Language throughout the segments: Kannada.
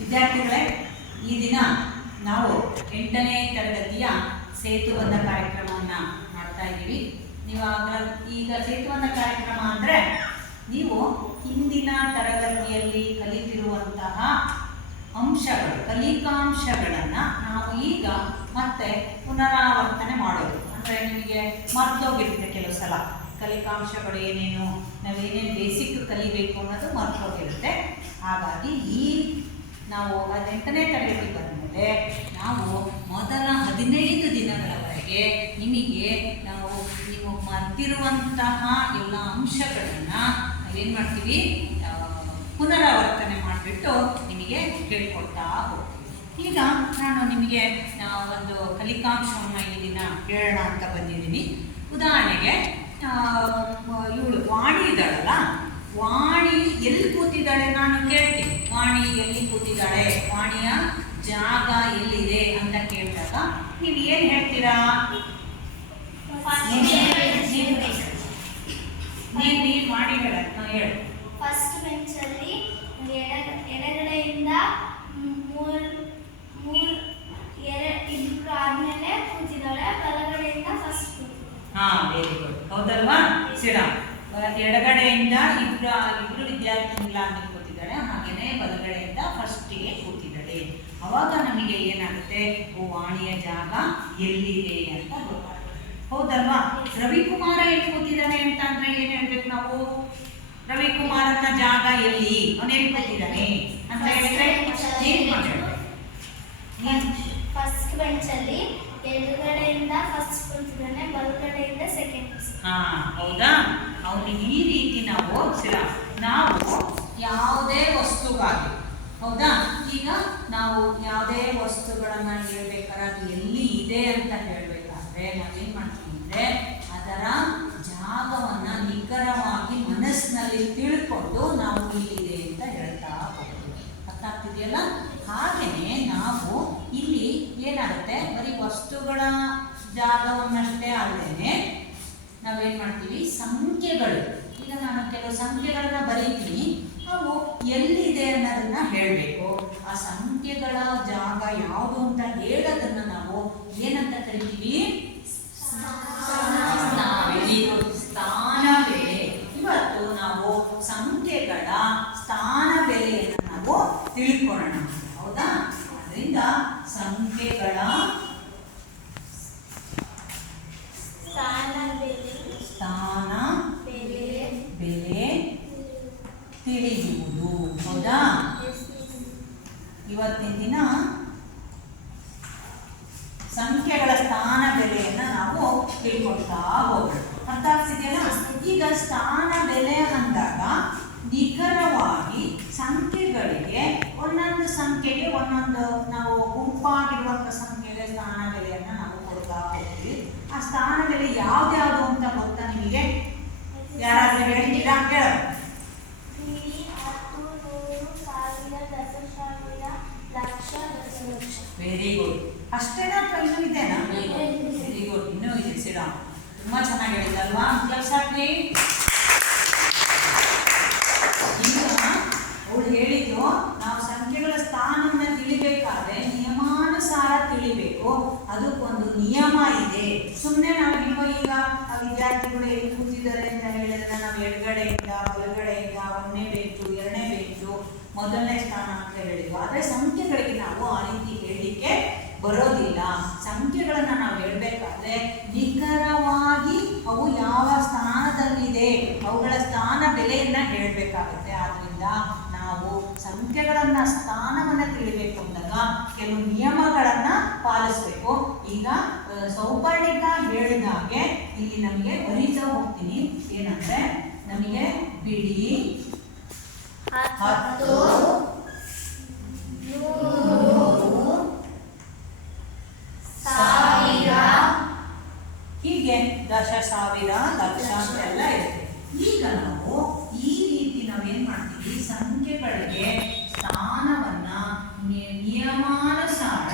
ವಿದ್ಯಾರ್ಥಿಗಳೇ, ಈ ದಿನ ನಾವು 8ನೇ ತರಗತಿಯ ಸೇತುಬಂಧ ಕಾರ್ಯಕ್ರಮವನ್ನು ಮಾಡ್ತಾ ಇದ್ದೀವಿ. ಈಗ ಸೇತುಬಂಧ ಕಾರ್ಯಕ್ರಮ ಅಂದರೆ ನೀವು ಹಿಂದಿನ ತರಗತಿಯಲ್ಲಿ ಕಲಿತಿರುವಂತಹ ಅಂಶಗಳು, ಕಲಿಕಾಂಶಗಳನ್ನು ನಾವು ಈಗ ಮತ್ತೆ ಪುನರಾವರ್ತನೆ ಮಾಡೋದು. ಅಂದರೆ ನಿಮಗೆ ಮರ್ತೋಗಿರುತ್ತೆ ಕೆಲವು ಸಲ ಕಲಿಕಾಂಶಗಳು ಏನೇನು, ನಾವೇನೇನು ಬೇಸಿಕ್ ಕಲಿಬೇಕು ಅನ್ನೋದು ಮರ್ತೋಗಿರುತ್ತೆ. ಹಾಗಾಗಿ ನಾವು 8ನೇ ತರಗತಿ ಬಂದಮೇಲೆ ನಾವು ಮೊದಲ 15 ದಿನಗಳವರೆಗೆ ನಿಮಗೆ ನೀವು ಮರ್ತಿರುವಂತಹ ಎಲ್ಲ ಅಂಶಗಳನ್ನು ನಾವೇನು ಮಾಡ್ತೀವಿ, ಪುನರಾವರ್ತನೆ ಮಾಡಿಬಿಟ್ಟು ನಿಮಗೆ ಹೇಳ್ಕೊಡ್ತಾ ಹೋಗ್ತೀವಿ. ಈಗ ನಾನು ನಿಮಗೆ ಒಂದು ಕಲಿಕಾಂಶವನ್ನು ಈ ದಿನ ಹೇಳೋಣ ಅಂತ ಬಂದಿದ್ದೀನಿ. ಉದಾಹರಣೆಗೆ ಇವಳು ವಾಣಿ ಇದ್ದಾಳಲ್ಲ, ವಾಣಿ ಎಲ್ಲಿ ಕೂತಿದ್ದಾಳೆ ನಾನು ಕೇಳ್ತೀನಿ. ವಾಣಿ ಎಲ್ಲಿ ಕೂತಿದ್ದಾಳೆ, ವಾಣಿಯ ಜಾಗ ಎಲ್ಲಿದೆ ಅಂತ ಕೇಳಿದಾಗ ನೀವು ಏನು ಹೇಳ್ತೀರಾ? ನೀವು ವಾಣಿಗಳ ಹೇಳು. ಫಸ್ಟ್ ಬೆಂಚಲ್ಲಿ ಎಡಗಡೆಯಿಂದ ಇಬ್ರು ಆದ್ಮೇಲೆ ಕೂತಿದ್ದಾಳೆ, ಬಲಗಡೆಯಿಂದ ಫಸ್ಟ್ ವೆರಿ ಗುಡ್. ಹೌದಲ್ವಾ? ಶ್ರೀರಾಮ್, ಎಡಗಡೆಯಿಂದ ಇಬ್ರು ವಿದ್ಯಾರ್ಥಿಗಳಾಗಿ ಕೂತಿದ್ದಾಳೆ, ಹಾಗೇನೆ ಬಲಗಡೆಯಿಂದ ಫಸ್ಟಿಗೆ ಕೂತಿದ್ದಾಳೆ. ಅವಾಗ ನಮಗೆ ಏನಾಗುತ್ತೆ, ವಾಣಿಯ ಜಾಗ ಎಲ್ಲಿದೆ ಅಂತ ಗೊತ್ತಾಗುತ್ತೆ. ಹೌದಲ್ವಾ? ರವಿಕುಮಾರ ಎಲ್ಲಿ ಕೂತಿದ್ದಾನೆ ಅಂತ ಅಂದ್ರೆ ಏನ್ ಹೇಳ್ಬೇಕು ನಾವು? ರವಿಕುಮಾರನ ಜಾಗ ಎಲ್ಲಿ, ಅವನೆಲ್ಲಿ ಕೂತಿದ್ದಾನೆ ಅಂತ ಹೇಳಿದ್ರೆ ಏನ್ ಮಾಡ್ಬೇಕು? ಫಸ್ಟ್ ಬೆಂಚಲ್ಲಿ ಎಡಗಡೆಯಿಂದ ಫಸ್ಟ್ ಕೂತಿದ್ದಾನೆ, ಬಲಗಡೆಯಿಂದ ಸೆಕೆಂಡ್. ಹೌದಾ? ಅವನು ಈ ರೀತಿ ನಾವು ಯಾವುದೇ ವಸ್ತುಗಾಗಿ, ಹೌದಾ, ಈಗ ನಾವು ಯಾವುದೇ ವಸ್ತುಗಳನ್ನ ಹೇಳ್ಬೇಕಾದ್ರೆ ಅದು ಎಲ್ಲಿ ಇದೆ ಅಂತ ಹೇಳ್ಬೇಕಾದ್ರೆ ನಾವೇನ್ ಮಾಡ್ತೀವಿ ಅಂದ್ರೆ ಅದರ ಜಾಗವನ್ನ ನಿಖರವಾಗಿ ಮನಸ್ಸಿನಲ್ಲಿ ತಿಳ್ಕೊಂಡು ನಾವು ಇಲ್ಲಿದೆ ಅಂತ ಹೇಳ್ತಾ ಹೋಗ್ತೀವಿ. ಅರ್ಥ ಆಗ್ತಿದೆಯಲ್ಲ? ಹಾಗೇನೆ ನಾವು ಇಲ್ಲಿ ಏನಾಗುತ್ತೆ, ಬರೀ ವಸ್ತುಗಳ ಜಾಗವನ್ನಷ್ಟೇ ಅಲ್ಲದೇನೆ ನಾವೇನ್ ಮಾಡ್ತೀವಿ, ಸಂಖ್ಯೆಗಳು. ಈಗ ನಾನು ಕೆಲವು ಸಂಖ್ಯೆಗಳನ್ನ ಬರೀತೀನಿ, ಅವು ಎಲ್ಲಿದೆ ಅನ್ನೋದನ್ನ ಹೇಳಬೇಕು. ಆ ಸಂಖ್ಯೆಗಳ ಜಾಗ ಯಾವುದು ಅಂತ ಹೇಳೋದನ್ನ ನಾವು ಏನಂತ ಕರಿತೀವಿ? ಸ್ಥಾನ ಬೆಲೆ. ಇವತ್ತು ನಾವು ಸಂಖ್ಯೆಗಳ ಸ್ಥಾನ ಬೆಲೆಯನ್ನು ನಾವು ತಿಳ್ಕೊಳ್ಳೋಣ. ಹೌದಾ? ಅದರಿಂದ ಸಂಖ್ಯೆಗಳ ಸ್ಥಾನ ಬೆಲೆ ತಿಳಿಯುವುದು. ಹೌದಾ? ಇವತ್ತಿನ ದಿನ ಸಂಖ್ಯೆಗಳ ಸ್ಥಾನ ಬೆಲೆಯನ್ನು ನಾವು ತಿಳ್ಕೊಳ್ತಾ ಹೋಗೋಣ. ಅರ್ಥ ಆಗ್ತಿದೆಯಲ್ಲ? ಈಗ ಸ್ಥಾನ ಬೆಲೆ ಅಂದಾಗ ನಿಖರವಾಗಿ ಸಂಖ್ಯೆಗಳಿಗೆ ಒಂದೊಂದು ಸಂಖ್ಯೆಗೆ ಒಂದೊಂದು ನಾವು ಗುಂಪಾಗಿರುವಂಥ ಸಂಖ್ಯೆಗೆ ಸ್ಥಾನ ಬೆಲೆಯನ್ನು ನಾವು ಕೊಡ್ತಾ ಹೋಗ್ತೀವಿ. ಆ ಸ್ಥಾನ ಬೆಲೆ ಯಾವ್ದ್ಯಾವುದು ಅಂತ ಗೊತ್ತಾ ನಿಮಗೆ? ಯಾರಾದ್ರೂ ಹೇಳ್ತೀರಾ? ಹೇಳ. Very good. ಅಷ್ಟೇನಾ ಅಥವಾ ಇನ್ನೂ ಇದೆನಾ? ವೆರಿ ಗುಡ್, ಇನ್ನೂ ಇದೆ. ಶ್ರೀರಾಮ್ ತುಂಬಾ ಚೆನ್ನಾಗಿ ಹೇಳಿದಲ್ವಾ? ಕೆಲಸ ಆಗ್ಲಿ. ಈಗ ಅವಳು ಹೇಳಿದ್ದು ನಾವು ಸಂಖ್ಯೆಗಳ ಸ್ಥಾನವನ್ನು ತಿಳಿಬೇಕಾದ್ರೆ ನಿಯಮಾನುಸಾರ ತಿಳಿಬೇಕು. ಅದಕ್ಕೊಂದು ನಿಯಮ ಇದೆ. ಸುಮ್ಮನೆ ನಾವು ಈಗ ವಿದ್ಯಾರ್ಥಿಗಳು ಎಲ್ಲಿ ಕೂತಿದ್ದಾರೆ ಅಂತ ಹೇಳಿದ್ರೆ ನಾವು ಎಡಗಡೆಯಿಂದ ಬಲಗಡೆಯಿಂದ 1ನೇ ಬೆಂಚು 2ನೇ ಬೆಂಚು ಮೊದಲನೇ ಸ್ಥಾನ ಅಂತ ಹೇಳಿದ್ವಿ. ಆದರೆ ಸಂಖ್ಯೆಗಳಿಗೆ ನಾವು ಆ ರೀತಿ ಹೇಳಲಿಕ್ಕೆ ಬರೋದಿಲ್ಲ. ಸಂಖ್ಯೆಗಳನ್ನು ನಾವು ಹೇಳಬೇಕಾದ್ರೆ ನಿಖರವಾಗಿ ಅವು ಯಾವ ಸ್ಥಾನದಲ್ಲಿದೆ ಅವುಗಳ ಸ್ಥಾನ ಬೆಲೆಯನ್ನು ಹೇಳಬೇಕಾಗುತ್ತೆ. ಆದ್ದರಿಂದ ನಾವು ಸಂಖ್ಯೆಗಳನ್ನ ಸ್ಥಾನವನ್ನು ತಿಳಿಬೇಕು ಅಂದಾಗ ಕೆಲವು ನಿಯಮಗಳನ್ನು ಪಾಲಿಸಬೇಕು. ಈಗ ಸೌಪರ್ಣಿಕ ಹೇಳಿದಾಗೆ ಇಲ್ಲಿ ನಮಗೆ ಬರೀತಾ ಹೋಗ್ತೀನಿ. ಏನಂದ್ರೆ ನಮಗೆ ಬಿಡಿ 10 ಸಾವಿರ ಹೀಗೆ ದಶ ಸಾವಿರ ಲಕ್ಷ ಅಂತೆಲ್ಲ ಇರುತ್ತೆ. ಈಗ ನಾವು ಈ ರೀತಿ ನಾವೇನ್ ಮಾಡ್ತೀವಿ, ಸಂಖ್ಯೆಗಳಿಗೆ ಸ್ಥಾನವನ್ನ ನಿಯಮಾನುಸಾರ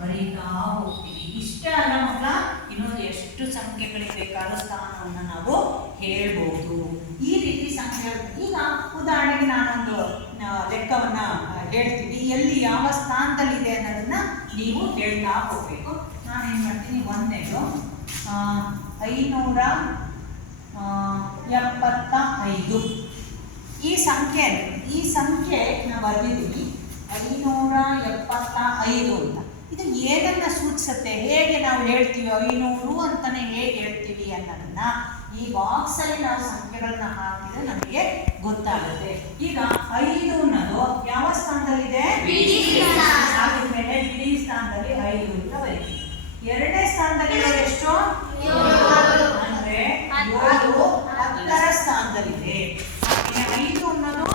ಬರೀತಾ ಹೋಗ್ತೀವಿ. ಇಷ್ಟೇ ಅಲ್ಲ ಮಕ್ಕಳ, ಇನ್ನೊಂದು ಎಷ್ಟು ಸಂಖ್ಯೆಗಳಿಗೆ ಬೇಕಾದ ಸ್ಥಾನವನ್ನು ನಾವು ಹೇಳ್ಬೋದು. ಈ ರೀತಿ ಸಂಖ್ಯೆ ಈಗ ಉದಾಹರಣೆಗೆ ನಾನೊಂದು ಲೆಕ್ಕವನ್ನ ಹೇಳ್ತೀವಿ, ಎಲ್ಲಿ ಯಾವ ಸ್ಥಾನದಲ್ಲಿದೆ ಅನ್ನೋದನ್ನ ನೀವು ಹೇಳ್ತಾ ಹೋಗ್ಬೇಕು. ನಾನೇನು ಮಾಡ್ತೀನಿ, ಒಂದೇದು 575 ಈ ಸಂಖ್ಯೆ ನಾವು ಬರೆದಿದ್ದೀವಿ 575 ಅಂತ. ಇದು ಏನನ್ನ ಸೂಚಿಸುತ್ತೆ, ಹೇಗೆ ನಾವು ಹೇಳ್ತೀವಿ 500 ಅಂತಾನೆ ಹೇಗೆ ಹೇಳ್ತೀವಿ ಅನ್ನೋದನ್ನ ಈ ಬಾಕ್ಸಲ್ಲಿ ನಾವು ಸಂಖ್ಯೆಗಳನ್ನ ಹಾಕಿದ್ರೆ ನಮಗೆ ಗೊತ್ತಾಗುತ್ತೆ. ಈಗ 5 ಅನ್ನೋದು ಯಾವ ಸ್ಥಾನದಲ್ಲಿದೆ, ಹಾಗಿದ್ಮೇಲೆ ಬಿಡಿ ಸ್ಥಾನದಲ್ಲಿ 5 ಅಂತ ಬರೀತೀವಿ. ಎರಡನೇ ಸ್ಥಾನದಲ್ಲಿ ಎಷ್ಟು, ಅಂದ್ರೆ 7 10ರ ಸ್ಥಾನದಲ್ಲಿದೆ. 5 ಅನ್ನೋದು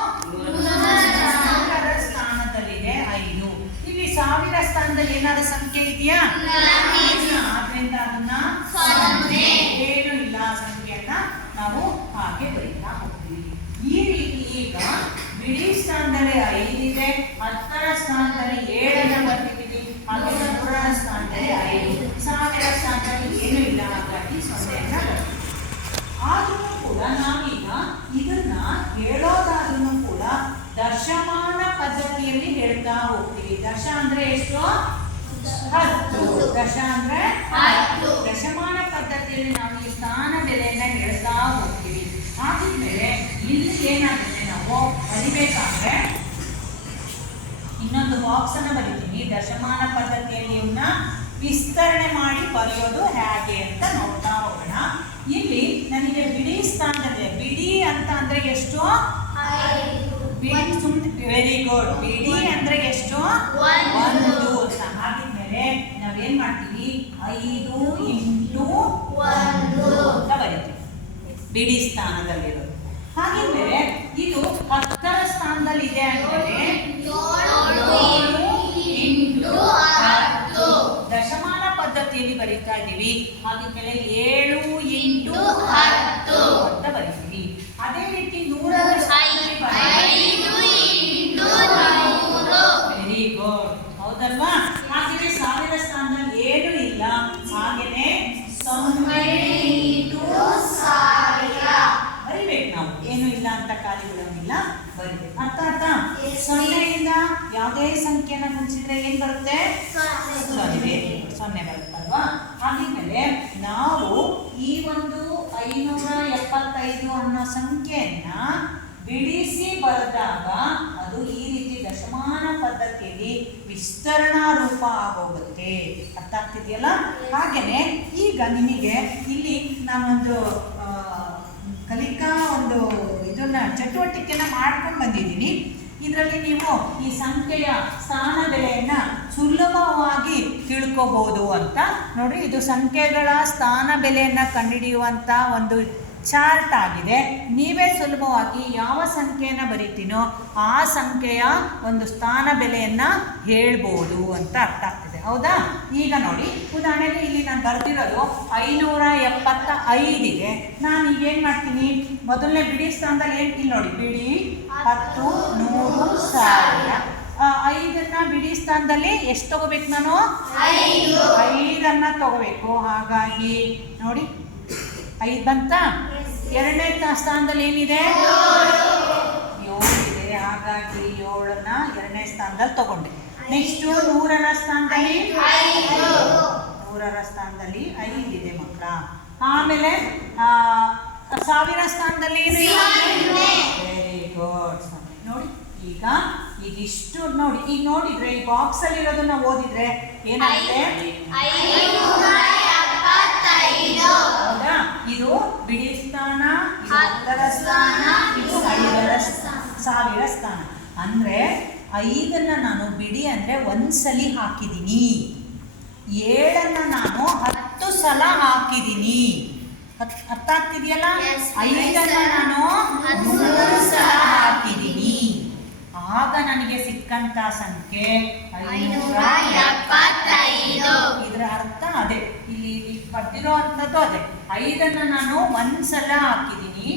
100ರ ಸ್ಥಾನದಲ್ಲಿದೆ 5. ಇಲ್ಲಿ 1000 ಸ್ಥಾನದಲ್ಲಿ ಏನಾದ್ರು ಸಂಖ್ಯೆ ಇದೆಯಾ, ಆದ್ರಿಂದ ಅದನ್ನ ಏನು ಇಲ್ಲ ಸಂಖ್ಯೆಯನ್ನ ನಾವು ಹಾಗೆ ಬರೀತಾ ಹೋಗ್ತೀವಿ. ಈ ರೀತಿ ಈಗ ಬಿಡಿ ಸ್ಥಾನದಲ್ಲಿ 5 ಇದೆ, 10ರ ಸ್ಥಾನದಲ್ಲಿ 7 ಬರ್ತಿದ್ದೀವಿ, ಹಾಗೆ 100ರ ಸ್ಥಾನದಲ್ಲಿ 5, 1000 ಸ್ಥಾನದಲ್ಲಿ ಏನು ಇಲ್ಲ, ಹಾಗಾಗಿ 0 ಆದ್ರೂ ಕೂಡ ನಾವೀಗ ಇದನ್ನ ಹೇಳೋದಾದ್ರೂ ಕೂಡ ದಶಮಾನ ಪದ್ಧತಿಯಲ್ಲಿ ಹೇಳ್ತಾ ಹೋಗ್ತೀವಿ. ದಶ ಅಂದ್ರೆ ಎಷ್ಟು, 10. ದಶ ಅಂದ್ರೆ 10. ದಶಮಾನ ಪದ್ಧತಿಯಲ್ಲಿ ನಾವು ಈ ಸ್ಥಾನ ಬೆಲೆಯನ್ನ ಹೇಳ್ತಾ ಹೋಗ್ತೀವಿ. ಆದ್ಮೇಲೆ ಇಲ್ಲಿ ಏನಾಗುತ್ತೆ, ನಾವು ಬರಿಬೇಕಾದ್ರೆ ಇನ್ನೊಂದು ಬಾಕ್ಸ್ ಅನ್ನ ಬರಿತೀನಿ. ದಶಮಾನ ಪದ್ಧತಿಯಲ್ಲಿ ಇವನ್ನ ವಿಸ್ತರಣೆ ಮಾಡಿ ಬರೆಯೋದು ಹೇಗೆ ಅಂತ ನೋಡ್ತಾ ಹೋಗೋಣ. ಇಲ್ಲಿ ನನಗೆ ಬಿಡಿ ಸ್ಥಾನದಲ್ಲಿ, ಬಿಡಿ ಅಂತ ಅಂದ್ರೆ ಎಷ್ಟು, ವೆರಿ ಗುಡ್. ಬಿಡಿ ಅಂದ್ರೆ ಎಷ್ಟು, 1 ಅಂತ. ಹಾಗಿದ್ಮೇಲೆ ನಾವೇನ್ ಮಾಡ್ತೀವಿ, 5 × 1 ಅಂತ ಬರೀತೀವಿ ಬಿಡಿ ಸ್ಥಾನದಲ್ಲಿರೋದು. ಹಾಗಿದ್ಮೇಲೆ ಇದು 10ರ ಸ್ಥಾನದಲ್ಲಿ ಇದೆ ಅಂದ್ರೆ 7 × 10 ದಶಮಾನ ಪದ್ಧತಿಯಲ್ಲಿ ಬರೀತಾ ಇದ್ದೀವಿ. ಹಾಗಿದ್ಮೇಲೆ 7 × 10 ಅಂತ ಬರೀತೀವಿ. ಅದೇ ರೀತಿ 100ರ ಸ್ಥಾನದಲ್ಲಿ ವೆರಿ ಗುಡ್, ಹೌದಲ್ವಾ? ಹಾಗೆಯೇ 1000 ಸ್ಥಾನದಲ್ಲಿ ಏನು ಇಲ್ಲ, ಹಾಗೇನೆ 0 × 1000 ಬರಿಬೇಕು. ನಾವು ಏನು ಇಲ್ಲ ಅಂತ ಖಾಲಿ ಬಿಡೋಂಗಿಲ್ಲ, ಬರಿಬೇಕು. ಅರ್ಥ ಆಯ್ತಾ? 0ಯಿಂದ ಯಾವುದೇ ಸಂಖ್ಯೆನ ಗುಣಿಸಿದ್ರೆ ಏನ್ ಬರುತ್ತೆ, 0 ಬರುತ್ತಲ್ವಾ? ಹಾಗಿದ್ಮೇಲೆ ನಾವು ಈ ಒಂದು 575 ಅನ್ನೋ ಸಂಖ್ಯೆಯನ್ನ ಬಿಡಿಸಿ ಬರೆದಾಗ ಅದು ಈ ರೀತಿ ದಶಮಾನ ಪದ್ಧತಿಯಲ್ಲಿ ವಿಸ್ತರಣಾ ರೂಪ ಆಗೋಗುತ್ತೆ. ಅರ್ಥ ಆಗ್ತಿದೆಯಲ್ಲ? ಹಾಗೇನೆ ಈಗ ನಿಮಗೆ ಇಲ್ಲಿ ನಾನೊಂದು ಕಲಿಕಾ ಒಂದು ಇದನ್ನ ಚಟುವಟಿಕೆನ ಮಾಡ್ಕೊಂಡು ಬಂದಿದ್ದೀನಿ. ಇದರಲ್ಲಿ ನೀವು ಈ ಸಂಖ್ಯೆಯ ಸ್ಥಾನ ಬೆಲೆಯನ್ನ ಸುಲಭವಾಗಿ ತಿಳ್ಕೋಬಹುದು ಅಂತ ನೋಡಿ. ಇದು ಸಂಖ್ಯೆಗಳ ಸ್ಥಾನ ಬೆಲೆಯನ್ನ ಕಂಡುಹಿಡಿಯುವಂತ ಒಂದು ಚಾರ್ಟ್ ಆಗಿದೆ. ನೀವೇ ಸುಲಭವಾಗಿ ಯಾವ ಸಂಖ್ಯೆಯನ್ನು ಬರೀತೀನೋ ಆ ಸಂಖ್ಯೆಯ ಒಂದು ಸ್ಥಾನ ಬೆಲೆಯನ್ನ ಹೇಳ್ಬೋದು ಅಂತ ಅರ್ಥ ಆಗ್ತಿದೆ. ಹೌದಾ? ಈಗ ನೋಡಿ, ಉದಾಹರಣೆಗೆ ಇಲ್ಲಿ ನಾನು ಬರ್ತಿರೋದು 575 ಇದೆ. ನಾನು ಈಗ ಏನು ಮಾಡ್ತೀನಿ, ಮೊದಲನೇ ಬಿಡಿ ಸ್ಥಾನದಲ್ಲಿ ಏನು, ಇಲ್ಲಿ ನೋಡಿ, ಬಿಡಿ 10, 100, 1000. 5ನ್ನ ಬಿಡಿ ಸ್ಥಾನದಲ್ಲಿ ಎಷ್ಟು ತಗೋಬೇಕು ನಾನು, 5ಅನ್ನ ತಗೋಬೇಕು. ಹಾಗಾಗಿ ನೋಡಿ 5 ಬಂತ. ಎರಡನೇ ಸ್ಥಾನದಲ್ಲಿ ಏನಿದೆ, 7 ಇದೆ. ಹಾಗಾಗಿ 7ನ್ನ ಎರಡನೇ ಸ್ಥಾನದಲ್ಲಿ ತಗೊಂಡೆ. ನೆಕ್ಸ್ಟ್ 100ರ ಸ್ಥಾನದಲ್ಲಿ 5 ಇದೆ ಮಕ್ಕಳ. ಆಮೇಲೆ 1000 ಸ್ಥಾನದಲ್ಲಿ ಏನು, ವೆರಿ ಗುಡ್. ನೋಡಿ ಈಗ ಇದಿಷ್ಟು ನೋಡಿ, ಈಗ ನೋಡಿದ್ರೆ ಈ ಬಾಕ್ಸ್ ಅಲ್ಲಿ ಇರೋದನ್ನ ಓದಿದ್ರೆ ಏನಾಗುತ್ತೆ, ಹೌದಾ? ಇದು ಬಿಡಿ ಸ್ಥಾನ, ಇದು 10ರ ಸ್ಥಾನ, ಇದು 1000 ಸ್ಥಾನ. ಅಂದ್ರೆ 5ಅನ್ನ ನಾನು ಬಿಡಿ ಅಂದ್ರೆ ಒಂದ್ಸಲಿ ಹಾಕಿದ್ದೀನಿ, 7ಅನ್ನ ನಾನು 10 ಸಲ ಹಾಕಿದ್ದೀನಿ. ಅರ್ಥ ಆಗ್ತಿದೆಯಲ್ಲ? 5ಅನ್ನ ನಾನು 100 ಸಲ ಹಾಕಿದ್ದೀನಿ. ಆಗ ನನಗೆ ಸಿಕ್ಕಂತ ಸಂಖ್ಯೆ 575. ಇದರ ಅರ್ಥ ಅದೇ, ಇಲ್ಲಿ ಬರ್ತಿರೋ ಅಂಥದ್ದು ಅದೇ. 5ಅನ್ನ ನಾನು 1 ಸಲ ಹಾಕಿದ್ದೀನಿ,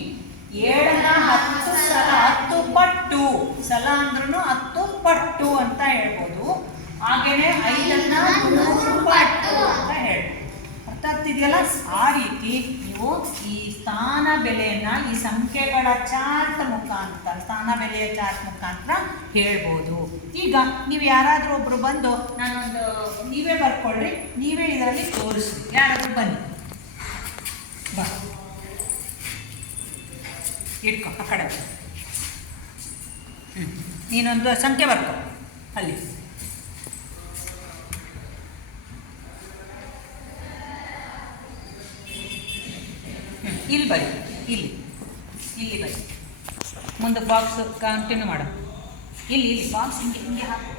7ಅನ್ನ 10 ಸಲ, 10 ಪಟ್ಟು, ಸಲ ಅಂದ್ರೂ 10 ಪಟ್ಟು ಅಂತ ಹೇಳ್ಬೋದು. ಹಾಗೇನೆ 5ಅನ್ನ 100 ಪಟ್ಟು ಅಂತ ಹೇಳ್ಬೋದು. ಅರ್ಥ ಆಗ್ತಿದೆಯಲ್ಲ? ಆ ರೀತಿ ನೀವು ಈ ಸ್ಥಾನ ಬೆಲೆಯನ್ನ ಈ ಸಂಖ್ಯೆಗಳ ಚಾರ್ಟ್ ಮುಖಾಂತರ, ಸ್ಥಾನ ಬೆಲೆಯ ಚಾರ್ಟ್ ಮುಖಾಂತರ ಹೇಳ್ಬೋದು. ಈಗ ನೀವು ಯಾರಾದರೂ ಒಬ್ಬರು ಬಂದು ನಾನೊಂದು ನೀವೇ ಬರ್ಕೊಳ್ರಿ, ನೀವೇ ಇದರಲ್ಲಿ ತೋರಿಸಿ. ಯಾರಾದರೂ ಬನ್ನಿ, ಬಾ ಇಟ್ಕೊ ಆ ಕಡೆ. ನೀನೊಂದು ಸಂಖ್ಯೆ ಬರ್ಕೊ ಅಲ್ಲಿ. ಇಲ್ಲಿ ಬರಿ, ಇಲ್ಲಿ ಬರಿ. ಮುಂದೆ ಬಾಕ್ಸ್ ಕಂಟಿನ್ಯೂ ಮಾಡು. ಇಲ್ಲಿ ಬಾಕ್ಸ್ ಹಿಂಗೆ ಹಾಕು,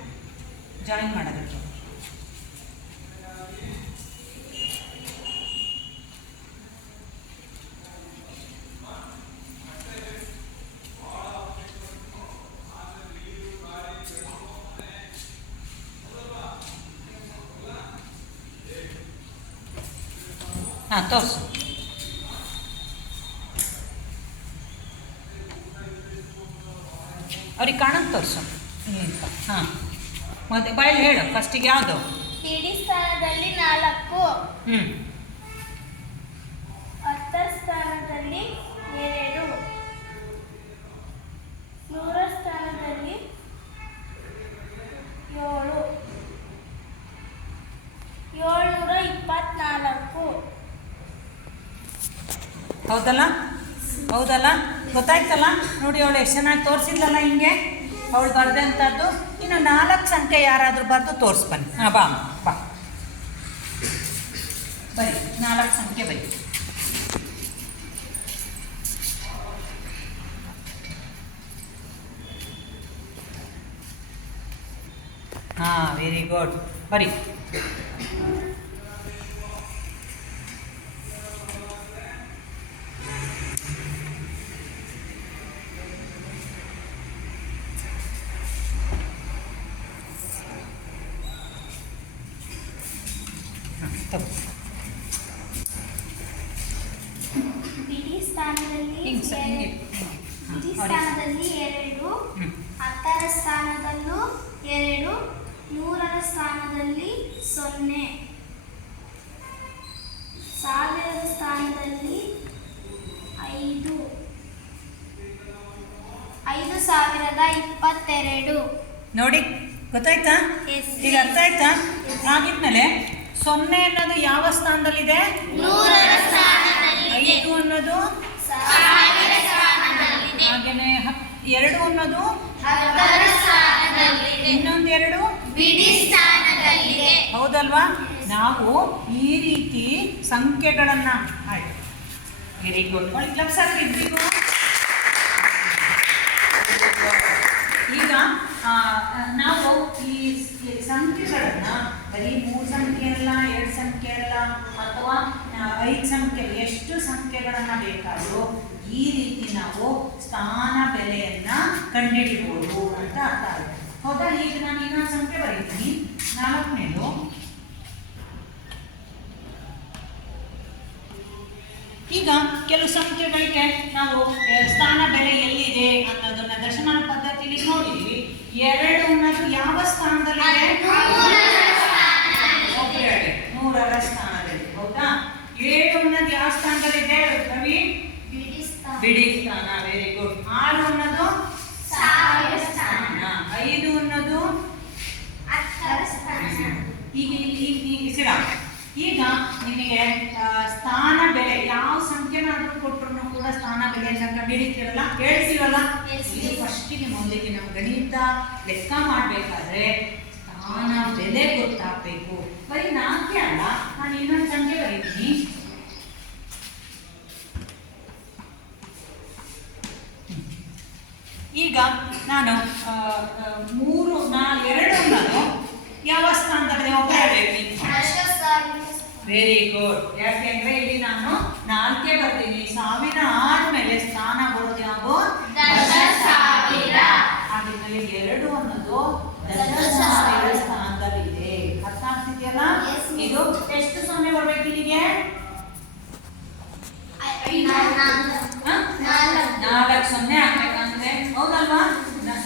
ಜಾಯಿನ್ ಮಾಡೋದಕ್ಕೆ. ಹಾಂ, ತೋರಿಸು. ಅವ್ರಿಗೆ ಕಾಣಂತ ತೋರಿಸು. ಹಾಂ, ಮತ್ತೆ ಬಾಯಲ್ಲಿ ಹೇಳು ಫಸ್ಟಿಗೆ ಯಾವುದು? ಬಿಡಿ ಸ್ಥಾನದಲ್ಲಿ 4, ಹ್ಞೂ, 10 ಸ್ಥಾನದಲ್ಲಿ 2, 100 ಸ್ಥಾನದಲ್ಲಿ 7, 724. ಹೌದಲ್ಲ ಗೊತ್ತಾಯ್ತಲ್ಲ? ನೋಡಿ, ಅವಳು ಎಷ್ಟು ಚೆನ್ನಾಗಿ ತೋರಿಸಿದ್ಲಲ್ಲ ಹಿಂಗೆ, ಅವಳು ಬರೆದಂಥದ್ದು. ಇನ್ನು 4 ಸಂಖ್ಯೆ ಯಾರಾದರೂ ಬರೆದು ತೋರಿಸಿ ಬನ್ನಿ. ಹಾಂ, ಬಾ ಬರಿ, 4 ಸಂಖ್ಯೆ ಬರಿ. ಹಾಂ, ವೆರಿ ಗುಡ್. ಬರಿ. ಬಿಡಿ ಸ್ಥಾನದಲ್ಲಿ 2, 10ರ ಸ್ಥಾನದಲ್ಲೂ 2, 100ರ ಸ್ಥಾನದಲ್ಲಿ 0, 1000ರ ಸ್ಥಾನದಲ್ಲಿ 5, 5022. ನೋಡಿ, ಗೊತ್ತಾಯ್ತಾ? ಈಗ ಅರ್ಥ ಆಯ್ತಾ? ಆಗಿದ್ಮೇಲೆ 0 ಅನ್ನೋದು ಯಾವ ಸ್ಥಾನದಲ್ಲಿದೆ? 100ರ ಸ್ಥಾನದಲ್ಲಿದೆ. 5 ಅನ್ನೋದು 1000ರ ಸ್ಥಾನದಲ್ಲಿದೆ. ಹಾಗೇನೆ 2 ಅನ್ನೋದು 10ರ ಸ್ಥಾನದಲ್ಲಿದೆ. ಇನ್ನೊಂದು 2 ಬಿಡಿ ಸ್ಥಾನದಲ್ಲಿದೆ. ಹೌದಲ್ವಾ? ನಾವು ಈ ರೀತಿ ಸಂಖ್ಯೆಗಳನ್ನು ವೆರಿ ಗುಡ್. ಕ್ಲಬ್ಸ್ ಇದ್ರಿಗೂ ಈಗ ನಾವು ಈ ಸಂಖ್ಯೆಗಳನ್ನು ಬರೀ 3 ಸಂಖ್ಯೆ ಅಲ್ಲ, 2 ಸಂಖ್ಯೆ ಅಲ್ಲ, ಅಥವಾ 5 ಸಂಖ್ಯೆ, ಎಷ್ಟು ಸಂಖ್ಯೆಗಳನ್ನು ಬೇಕಾದರೂ ಈ ರೀತಿ ನಾವು ಸ್ಥಾನ ಬೆಲೆಯನ್ನು ಕಂಡುಹಿಡಿಬೋದು ಅಂತ ಅರ್ಥ ಆಗುತ್ತೆ. ಹೌದಾ? ಈಗ ನಾನು ಇನ್ನೊಂದು ಸಂಖ್ಯೆ ಬರೀತೀನಿ. 4ನೇದು. ಈಗ ಕೆಲವು ಸಂಖ್ಯೆಗಳಿಗೆ ನಾವು ಸ್ಥಾನ ಬೆಲೆ ಎಲ್ಲಿದೆ ಅನ್ನೋದನ್ನ ದಶಮಾನ ಪದ್ಧತಿಯಲ್ಲಿ ನೋಡಿದ್ವಿ. 2 ಅನ್ನೋದು ಯಾವ ಸ್ಥಾನದಲ್ಲಿದೆ? 100ರ ಸ್ಥಾನದಲ್ಲಿ. ಹೌದಾ? 7 ಅನ್ನೋದು ಯಾವ ಸ್ಥಾನದಲ್ಲಿದೆ ರವಿ? ಬಿಡಿ ಸ್ಥಾನ. Very good. 6 ಅನ್ನೋದು 1000ರ ಸ್ಥಾನ. 5 ಅನ್ನೋದು 10ರ ಸ್ಥಾನ. ಈಗ ಈಗ ನಿಮಗೆ ಸ್ಥಾನ ಬೆಲೆ ಯಾವ ಸಂಖ್ಯೆನಾದ್ರೂ ಕೊಟ್ಟರು ಕೂಡ ಸ್ಥಾನ ಬೆಲೆಯನ್ನು ಕಂಡುಹಿಡಿತೀರಲ್ಲ, ಹೇಳ್ತೀರಲ್ಲ. ಇದು ಫಸ್ಟಿಗೆ ಮೊದಲಿಗೆ ನಾವು ಗಣಿತ ಲೆಕ್ಕ ಮಾಡಬೇಕಾದ್ರೆ ಸ್ಥಾನ ಬೆಲೆ ಗೊತ್ತಾಗಬೇಕು. ಬರೀ 4 ಅಲ್ಲ, ನಾನು ಇನ್ನೊಂದು ಸಂಖ್ಯೆ ಬರೀತೀನಿ. ಈಗ ನಾನು 2 ಅನ್ನೋದು ಯಾವ ಸ್ಥಾನದಲ್ಲಿದೆ? ಒಬ್ಬರೇ. Very good. ಯಾಕೆಂದ್ರೆ ಇಲ್ಲಿ ನಾನು 4 ಬರ್ತೀನಿ. 1000 ಆದ್ಮೇಲೆ ಸ್ಥಾನ ಬರೋದು ಯಾವುದು? ದಶಸಾವಿರ. ಆದ್ಮೇಲೆ 2 ಅನ್ನೋದು ದಶಸಾವಿರ ಸ್ಥಾನದಲ್ಲಿದೆ. ಅರ್ಥ ಆಗ್ತಿದೆಯಲ್ಲ? ಇದು ಎಷ್ಟು 0 ಬರ್ಬೇಕು ಇಲ್ಲಿಗೆ? 4 0 ಆಗ್ಬೇಕಂದ್ರೆ, ಹೌದಲ್ವಾ?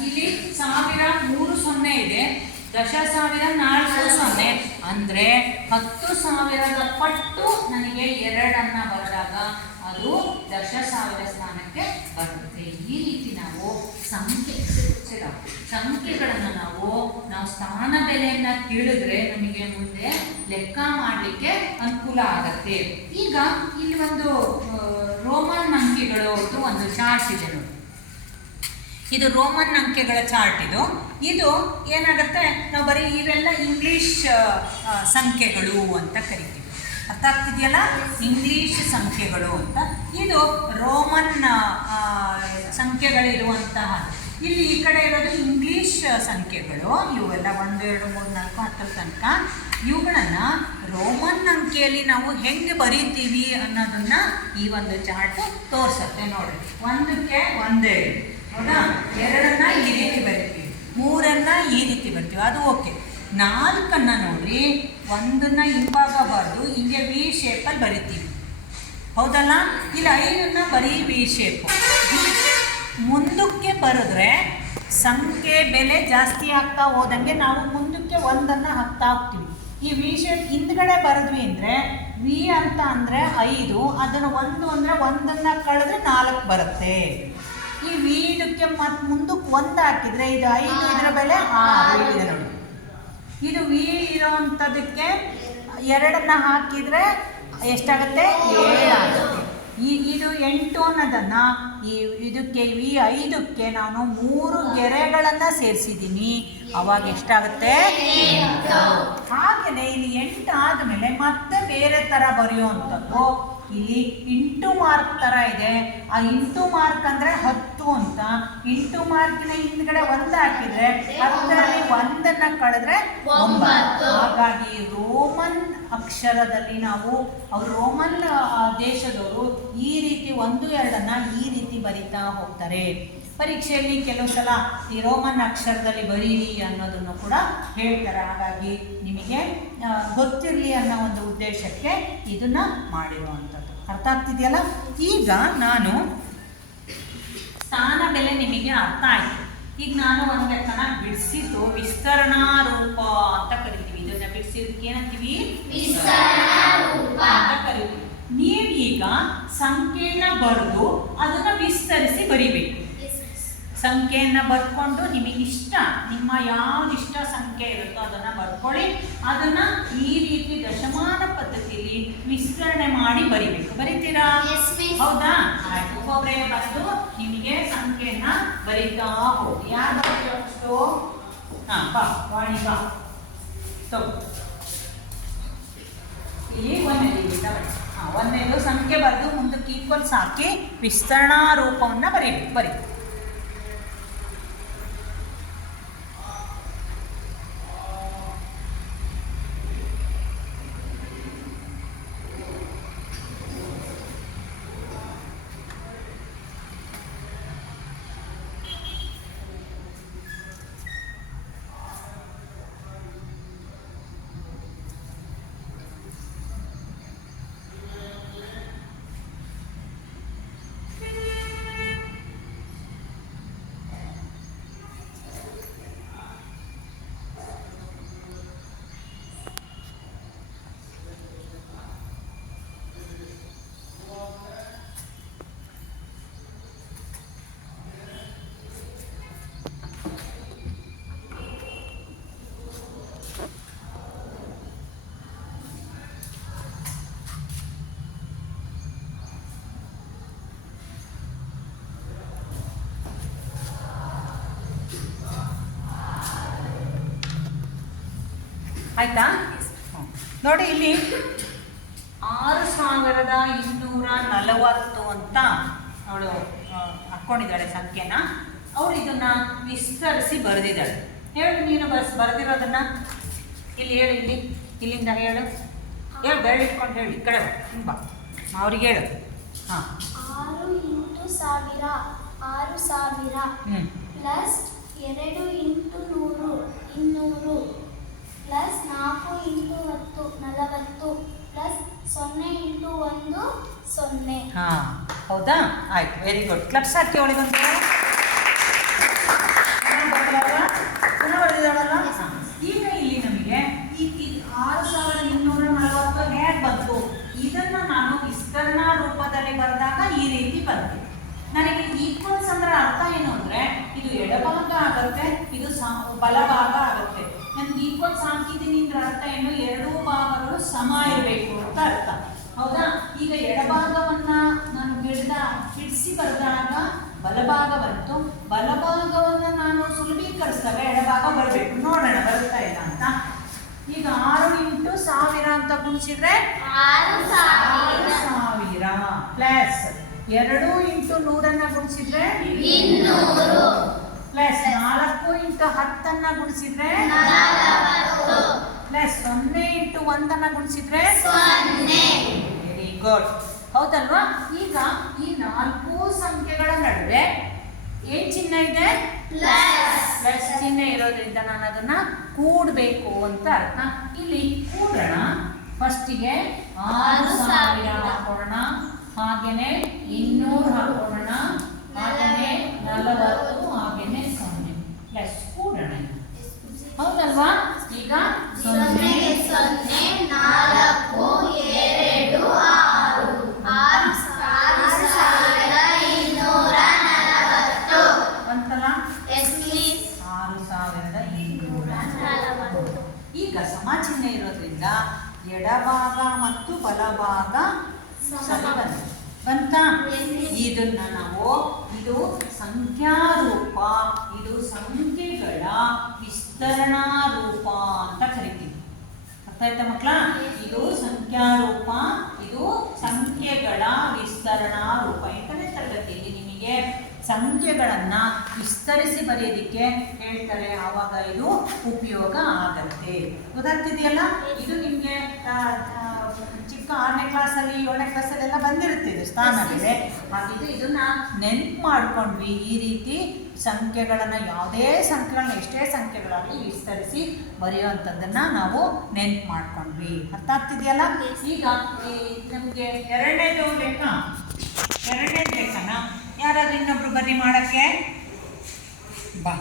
ಇಲ್ಲಿ 1000 3 0 ಇದೆ, 10,000 4 0 ಅಂದ್ರೆ 10,000ದ ಪಟ್ಟು ನನಗೆ 2 ಬರೆದಾಗ ಅದು 10,000 ಸ್ಥಾನಕ್ಕೆ ಬರುತ್ತೆ. ಈ ರೀತಿ ನಾವು ಸಂಖ್ಯೆ ಸಂಖ್ಯೆಗಳನ್ನು ನಾವು ಸ್ಥಾನ ಬೆಲೆಯನ್ನ ತಿಳಿದ್ರೆ ನಮಗೆ ಮುಂದೆ ಲೆಕ್ಕ ಮಾಡಲಿಕ್ಕೆ ಅನುಕೂಲ ಆಗತ್ತೆ. ಈಗ ಇಲ್ಲಿ ಒಂದು ರೋಮನ್ ಅಂಕೆಗಳು ಒಂದು ಚಾರ್ಟ್ ಇದೆ ನೋಡಿ. ಇದು ರೋಮನ್ ಅಂಕೆಗಳ ಚಾರ್ಟ್. ಇದು ಏನಾಗುತ್ತೆ, ನಾವು ಬರೀ ಇವೆಲ್ಲ ಇಂಗ್ಲಿಷ್ ಸಂಖ್ಯೆಗಳು ಅಂತ ಕರಿತೀವಿ. ಅರ್ಥ ಆಗ್ತಿದೆಯಲ್ಲ, ಇಂಗ್ಲಿಷ್ ಸಂಖ್ಯೆಗಳು ಅಂತ. ಇದು ರೋಮನ್ ಸಂಖ್ಯೆಗಳಿರುವಂತಹ, ಇಲ್ಲಿ ಈ ಕಡೆ ಇರೋದು ಇಂಗ್ಲಿಷ್ ಸಂಖ್ಯೆಗಳು. ಇವೆಲ್ಲ 1 2 3 4 10 ತನಕ. ಇವುಗಳನ್ನು ರೋಮನ್ ಅಂಕೆಯಲ್ಲಿ ನಾವು ಹೆಂಗೆ ಬರೀತೀವಿ ಅನ್ನೋದನ್ನ ಈ ಒಂದು ಚಾರ್ಟ್ ತೋರಿಸುತ್ತೆ ನೋಡ್ರಿ. 1ಕ್ಕೆ 1 ಹೌದಾ, 2ನ್ನ ಈ ರೀತಿ ಬರಿತೀವಿ, 3ನ್ನ ಈ ರೀತಿ ಬರ್ತೀವಿ, ಅದು ಓಕೆ. 4ನ್ನ ನೋಡ್ರಿ, 1ನ್ನ ಹಿಂಭಾಗ ಬರೆದು ಹಿಂಗೆ ವಿ ಶೇಪಲ್ಲಿ ಬರಿತೀವಿ, ಹೌದಲ್ಲ. ಇಲ್ಲಿ 5ನ್ನ ಬರೀ ವಿ ಶೇಪು. ಮುಂದಕ್ಕೆ ಬರೆದ್ರೆ ಸಂಖ್ಯೆ ಬೆಲೆ ಜಾಸ್ತಿ ಆಗ್ತಾ ಹೋದಂಗೆ ನಾವು ಮುಂದಕ್ಕೆ 1ನ್ನು ಹಾಕ್ತಾ ಹೋಗ್ತೀವಿ. ಈ ವಿ ಶೇಪ್ ಹಿಂದ್ಗಡೆ ಬರೆದ್ವಿ ಅಂದರೆ ವಿ ಅಂತ ಅಂದರೆ 5, ಅದನ್ನು 1 ಅಂದರೆ 1ನ್ನು ಕಳೆದ್ರೆ 4 ಬರುತ್ತೆ. ಈ ವಿ ಇದಕ್ಕೆ ಮತ್ತು ಮುಂದಕ್ಕೆ 1 ಹಾಕಿದರೆ ಇದು 5, ಇದರ ಬೆಲೆ 6 ಇದೆ ನೋಡಿ. ಇದು ವಿ ಇರೋವಂಥದಕ್ಕೆ 2ನ್ನ ಹಾಕಿದರೆ ಎಷ್ಟಾಗುತ್ತೆ, 7 ಆಗುತ್ತೆ. ಇದು 8 ಅನ್ನೋದನ್ನು ಇದಕ್ಕೆ ವಿ 5ಕ್ಕೆ ನಾನು 3 ಗೆರೆಗಳನ್ನು ಸೇರಿಸಿದ್ದೀನಿ, ಅವಾಗ ಎಷ್ಟಾಗುತ್ತೆ, 8. ಹಾಗೆಯೇ ಇಲ್ಲಿ 8 ಆದಮೇಲೆ ಮತ್ತೆ ಬೇರೆ ಥರ ಬರೆಯುವಂಥದ್ದು. ಇಲ್ಲಿ ಇಂಟು ಮಾರ್ಕ್ ಥರ ಇದೆ. ಆ ಇಂಟು ಮಾರ್ಕ್ ಅಂದರೆ 10 ಅಂತ. ಇಂಟು ಮಾರ್ಕಿನ ಹಿಂದ್ಗಡೆ 1 ಹಾಕಿದರೆ 10ರಲ್ಲಿ 1ನ್ನು ಕಳೆದ್ರೆ 9. ಹಾಗಾಗಿ ರೋಮನ್ ಅಕ್ಷರದಲ್ಲಿ ನಾವು ಅವರು ರೋಮನ್ ದೇಶದವರು ಈ ರೀತಿ 1 2ನ್ನ ಈ ರೀತಿ ಬರಿತಾ ಹೋಗ್ತಾರೆ. ಪರೀಕ್ಷೆಯಲ್ಲಿ ಕೆಲವು ಸಲ ಈ ರೋಮನ್ ಅಕ್ಷರದಲ್ಲಿ ಬರೀರಿ ಅನ್ನೋದನ್ನು ಕೂಡ ಹೇಳ್ತಾರೆ. ಹಾಗಾಗಿ ನಿಮಗೆ ಗೊತ್ತಿರಲಿ ಅನ್ನೋ ಒಂದು ಉದ್ದೇಶಕ್ಕೆ ಇದನ್ನು ಮಾಡಿರುವಂಥದ್ದು. ಅರ್ಥ ಆಗ್ತಿದೆಯಲ್ಲ. ಈಗ ನಾನು ಸ್ಥಾನ ಬೆಲೆ ನಿಮಗೆ ಅರ್ಥ ಆಯಿತು. ಈಗ ನಾನು ಒಂದು ಲೆಕ್ಕನ ಬಿಡಿಸಿದ್ದು ವಿಸ್ತರಣಾ ರೂಪ ಅಂತ ಕರಿತೀವಿ. ಇದನ್ನ ಬಿಡಿಸಿದ್ದಕ್ಕೆ ಏನಂತೀವಿ, ವಿಸ್ತರಣಾ ರೂಪ ಅಂತ ಕರಿತೀವಿ. ನೀವೀಗ ಸಂಖ್ಯೆಯನ್ನು ಬರೆದು ಅದನ್ನು ವಿಸ್ತರಿಸಿ ಬರಿಬೇಕು. ಸಂಖ್ಯೆಯನ್ನು ಬರ್ಕೊಂಡು ನಿಮಗಿಷ್ಟ, ನಿಮ್ಮ ಯಾವ್ದಿಷ್ಟ ಸಂಖ್ಯೆ ಇರುತ್ತೋ ಅದನ್ನು ಬರ್ಕೊಳ್ಳಿ. ಅದನ್ನು ಈ ರೀತಿ ದಶಮಾನ ಪದ್ಧತಿಯಲ್ಲಿ ವಿಸ್ತರಣೆ ಮಾಡಿ ಬರಿಬೇಕು. ಬರಿತೀರಾ? ಹೌದಾ? ಆಯ್ತು. ಒಬ್ಬೊಬ್ಬರೇ ಬರೆದು ನಿಮಗೆ ಸಂಖ್ಯೆಯನ್ನು ಬರಿತಾ ಹೋಗಿ. ಯಾರು ಬರ್ತೀವಷ್ಟು? ಬಾ ವಾಣಿ ಬಾ ತಗೋ. ಇಲ್ಲಿ ಒಂದನೇದು ಸಂಖ್ಯೆ ಬರೆದು ಮುಂದಕ್ಕೆ ಈಕ್ವಲ್ಸ್ ಹಾಕಿ ವಿಸ್ತರಣಾ ರೂಪವನ್ನು ಬರೀಬೇಕು. ಬರೀ ಆಯ್ತಾ? ನೋಡಿ, ಇಲ್ಲಿ 6240 ಅಂತ ಅವಳು ಹಾಕ್ಕೊಂಡಿದ್ದಾಳೆ ಸಂಖ್ಯೆನ. ಅವಳು ಇದನ್ನು ವಿಸ್ತರಿಸಿ ಬರೆದಿದ್ದಾಳೆ. ಹೇಳು ನೀನು ಬರೆದಿರೋದನ್ನು ಇಲ್ಲಿ ಹೇಳು. ಇಲ್ಲಿಂದ ಹೇಳು. ಬೆರಳು ಇಟ್ಕೊಂಡು ಹೇಳಿ. ಈ ಕಡೆ ಬಾ, ಅವ್ರಿಗೆ ಹೇಳು. 6 into 1000 6000 plus 2 into 100 200 plus 4 into 10 40 plus 0 into 1 0. ಹೌದಾ? ಆಯ್ತು, ವೆರಿ ಗುಡ್. ಕ್ಲಬ್ಸ್ ಹಾಕಿ ಅವಳಿಗೊಂದು ಪುನಃ ಬರೆದಿದ್ದಾಳಲ್ಲ. ಈಗ ಇಲ್ಲಿ ನಮಗೆ ಈ 6240 ಹೇಗೆ ಬಂತು? ಇದನ್ನು ನಾನು ವಿಸ್ತರಣಾ ರೂಪದಲ್ಲಿ ಬರೆದಾಗ ಈ ರೀತಿ ಬಂತು. ನನಗೆ ಈಕ್ವಲ್ಸ್ ಅಂದ್ರೆ ಅರ್ಥ ಏನು ಅಂದರೆ ಇದು ಎಡಭಾಗ ಆಗುತ್ತೆ, ಇದು ಸಮ ಇರಬೇಕು ಅಂತ ಅರ್ಥ. ಹೌದಾ? ಈಗ ಎಡಭಾಗವನ್ನ ನಾನು ಬಿಡಿಸಿ ಬರೆದಾಗ ಬಲಭಾಗ ಬಂತು. ಬಲಭಾಗವನ್ನ ನಾನು ಸುಲಭೀಕರಿಸಿದಾಗ ಎಡಭಾಗ ಬರಬೇಕು. ನೋಡೋಣ ಬರ್ತಾ ಇಲ್ಲ ಅಂತ. ಈಗ 6 ಇಂಟು 1000 ಅಂತ ಗುಣಿಸಿದ್ರೆ 6000 plus 2 into 100 ಗುಣಿಸಿದ್ರೆ 200 plus 4 into 10 ಗುಣಿಸಿದ್ರೆ 40 plus 0 into 1 ಗುಣಿಸಿದ್ರೆ 0. Very good. ಹೌದಲ್ವಾ? ಈಗ ಈ 4 ಸಂಖ್ಯೆಗಳ ನಡುವೆ ಏನ್ ಚಿಹ್ನೆ ಇದೆ? ಪ್ಲಸ್ ಚಿಹ್ನೆ ಇರೋದ್ರಿಂದ ನಾನು ಅದನ್ನ ಕೂಡಬೇಕು ಅಂತ ಅರ್ಥ. ಇಲ್ಲಿ ಕೂಡೋಣ. ಫಸ್ಟಿಗೆ 6000 ಹಾಕೋಣ, ಹಾಗೇನೆ 200 ಹಾಕೋಣ, ಹಾಗೇನೆ 40, ಹಾಗೇನೆ 0 ಪ್ಲಸ್ ಕೂಡೋಣ. ಹೌದಲ್ವಾ? ಈಗ 0 0 4 2 6 6240 ಅಂತಲ್ಲ? Yes please 6240. ಈಗ ಸಮ ಚಿಹ್ನೆ ಇರೋದ್ರಿಂದ ಎಡಭಾಗ ಮತ್ತು ಬಲಭಾಗ ಸಮ ಬಂತ. ಇದನ್ನ ನಾವು ಇದು ಸಂಖ್ಯಾರೂಪ, ಇದು ಸಂಖ್ಯೆಗಳ ವಿಸ್ತರಣಾ ರೂಪ ಅಂತ ಕರಿತೀವಿ. ಅರ್ಥ ಆಯ್ತಾ ಮಕ್ಕಳ? ಇದು ಸಂಖ್ಯಾರೂಪ, ಇದು ಸಂಖ್ಯೆಗಳ ವಿಸ್ತರಣಾ ರೂಪ. 8ನೇ ತರಗತಿಯಲ್ಲಿ ನಿಮಗೆ ಸಂಖ್ಯೆಗಳನ್ನ ವಿಸ್ತರಿಸಿ ಬರೆಯೋದಿಕ್ಕೆ ಹೇಳ್ತಾರೆ, ಆವಾಗ ಇದು ಉಪಯೋಗ ಆಗತ್ತೆ. ಗೊತ್ತಾಗ್ತಿದೆಯಲ್ಲ? ಇದು ನಿಮಗೆ ಚಿಕ್ಕ 6ನೇ ಕ್ಲಾಸಲ್ಲಿ 7ನೇ ಕ್ಲಾಸಲ್ಲಿ ಎಲ್ಲ ಬಂದಿರುತ್ತೆ ಇದು ಸ್ಥಾನ ಬೆಲೆ. ಹಾಗಿದ್ರೆ ಇದನ್ನ ನೆನ್ಪು ಮಾಡ್ಕೊಂಡ್ವಿ. ಈ ರೀತಿ ಸಂಖ್ಯೆಗಳನ್ನು, ಯಾವುದೇ ಸಂಖ್ಯೆಗಳನ್ನ, ಎಷ್ಟೇ ಸಂಖ್ಯೆಗಳಾಗಲಿ ವಿಸ್ತರಿಸಿ ಬರೆಯುವಂಥದ್ದನ್ನು ನಾವು ನೆನ್ಪು ಮಾಡ್ಕೊಂಡ್ವಿ. ಅರ್ಥ ಆಗ್ತಿದೆಯಲ್ಲ? ಈಗ ನಮಗೆ ಎರಡನೇದು ಲೆಕ್ಕನ ಯಾರಾದ್ರೂ ಇನ್ನೊಬ್ರು ಬನ್ನಿ ಮಾಡಕ್ಕೆ ಬಾ.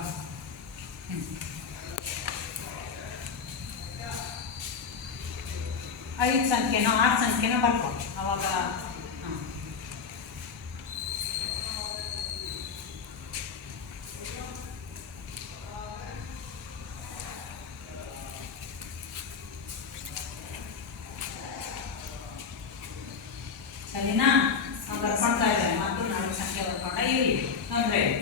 5 ಸಂಖ್ಯೆನೋ 6 ಸಂಖ್ಯೆನೋ ಬರ್ಕೊ. ಅವಾಗ ಸರಿನಾ? ಬರ್ಕೊಳ್ತಾ ಇದ್ದಾರೆ. ಮತ್ತು 4 ಸಂಖ್ಯೆ ಬರ್ಕೊಂಡ ಇರಿ, ತೊಂದರೆ ಇಲ್ಲ.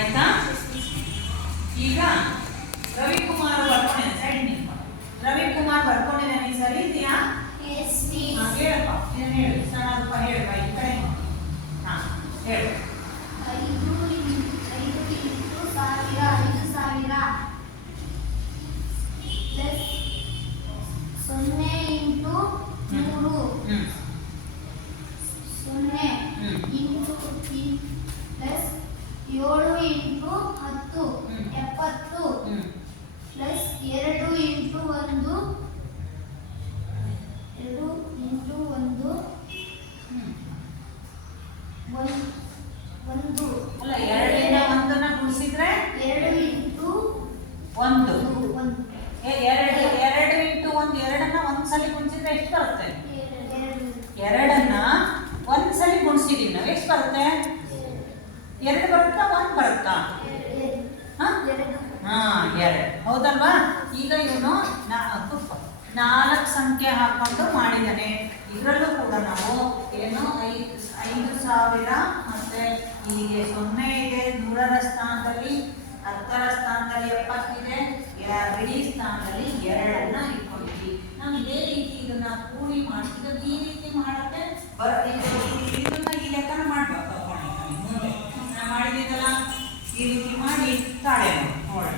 ಆಯ್ತಾ? ಈಗ ರವಿಕುಮಾರ್ ಬರ್ಕೊಂಡಿದ್ದಾನೆ. ಸೈಡ್ ನಿಂತ್ಕೊ. ರವಿಕುಮಾರ್ ಬರ್ಕೊಂಡಿದ್ದಾನೆ. ಸರಿ ಇದೆಯಾ? ಹೇಳಪ್ಪ, ಇದನ್ನ ಹೇಳು. ಸಣ್ಣ ರೂಪ ಹೇಳಪ್ಪ. ಈ ಕಡೆ ಹಾಂ ಹೇಳು. 5 into 1000 5000 plus 0 into 100 0 into plus 7 into 10 70 plus 2 into 1 ಅಲ್ಲ, 2ರಿಂದ 1ನ್ನ ಗುಣಿಸಿದ್ರೆ 2 ಇಂಟು 1. 2 ಇಂಟು 1, 2ನ್ನ ಒಂದ್ಸಲಿ ಗುಣಿಸಿದ್ರೆ ಎಷ್ಟು ಬರುತ್ತೆ? 2ನ್ನ ಒಂದ್ಸಲಿ ಗುಣಿಸಿದೀವಿ ನಾವು, ಎಷ್ಟು ಬರುತ್ತೆ? 2 ಬರುತ್ತಾ 1 ಬರುತ್ತಾ? ಹಾಂ 2. ಹೌದಲ್ವಾ? ಈಗ ಇವನು 4 ಸಂಖ್ಯೆ ಹಾಕೊಂಡು ಮಾಡಿದ್ದಾನೆ. ಇದರಲ್ಲೂ ಕೂಡ ನಾವು ಏನು 5000 ಮತ್ತೆ ಇಲ್ಲಿಗೆ 0 ಇದೆ, 100ರ ಸ್ಥಾನದಲ್ಲಿ 10ರ ಸ್ಥಾನದಲ್ಲಿ 70 ಇದೆ, ಬಿಡಿ ಸ್ಥಾನದಲ್ಲಿ 2ಅನ್ನ ಇಟ್ಕೊಂಡಿದ್ವಿ. ನಾವು ಇದೇ ರೀತಿ ಇದನ್ನ ಕೂಡಿ ಮಾಡ್ತಿದ್ದು ಈ ರೀತಿ ಮಾಡಕ್ಕೆ ಇದನ್ನ ಈ ಲೆಕ್ಕನ ಮಾಡ್ಬೇಕು. ಮುಂದೆ ನಾನು ಮಾಡಿದ್ದೀನಲ್ಲ, ಈ ರೀತಿ ಮಾಡಿ ತಾಳೆ ನೋಡೋಣ.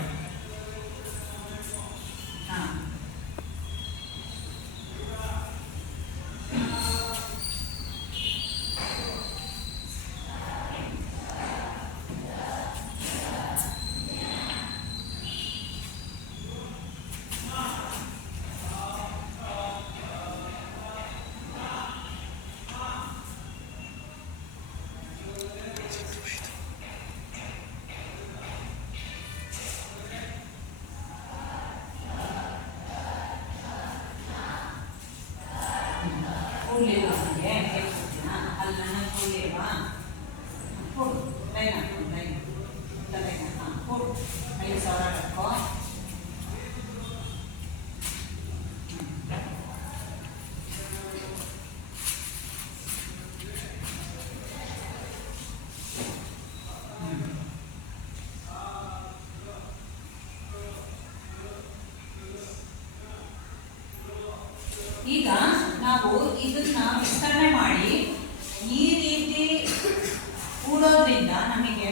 ಹಾಂ ಕೊಡು 5,000 ಹಾಕೋ. ಈಗ ನಾವು ಇದನ್ನ ವಿಸ್ತರಣೆ ಮಾಡಿ ಈ ರೀತಿ ಕೂಡೋದ್ರಿಂದ ನಮಗೆ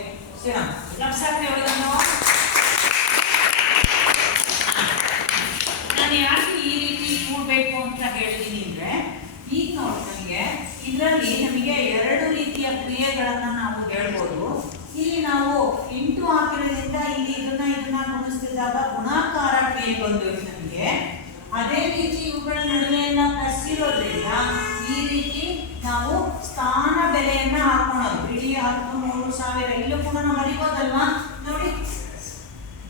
ನಾನು ಯಾಕೆ ಈ ರೀತಿ ಕೂಡಬೇಕು ಅಂತ ಹೇಳ್ತೀನಿ ಅಂದ್ರೆ ಈಗ ನೋಡಿ ನಮಗೆ ಇದರಲ್ಲಿ ನಮಗೆ 2 ರೀತಿಯ ಕ್ರಿಯೆಗಳನ್ನು ನಾವು ಹೇಳ್ಬೋದು. ಇಲ್ಲಿ ನಾವು ಇಂಟು ಹಾಕಿರೋದ್ರಿಂದ ಇಲ್ಲಿ ಇದನ್ನ ಗುಣಿಸ್ತಿದ್ದಾಗ ಗುಣಾಕಾರ ಕ್ರಿಯೆ ಬಂದೋಯ್ತು ನಮಗೆ. ಅದೇ ರೀತಿ ಇವುಗಳ ನಡುವೆ ಎಲ್ಲ ಪ್ಲಸ್ ಇರೋದ್ರಿಂದ ಈ ರೀತಿ ನಾವು ಸ್ಥಾನ ಬೆಲೆಯನ್ನ ಹಾಕೊಳ್ಳೋದು. ಬಿಡಿ 10 3,000 ಇಲ್ಲೂ ಕೂಡ ನಾವು ಬರೀಬೋದಲ್ವಾ? ನೋಡಿ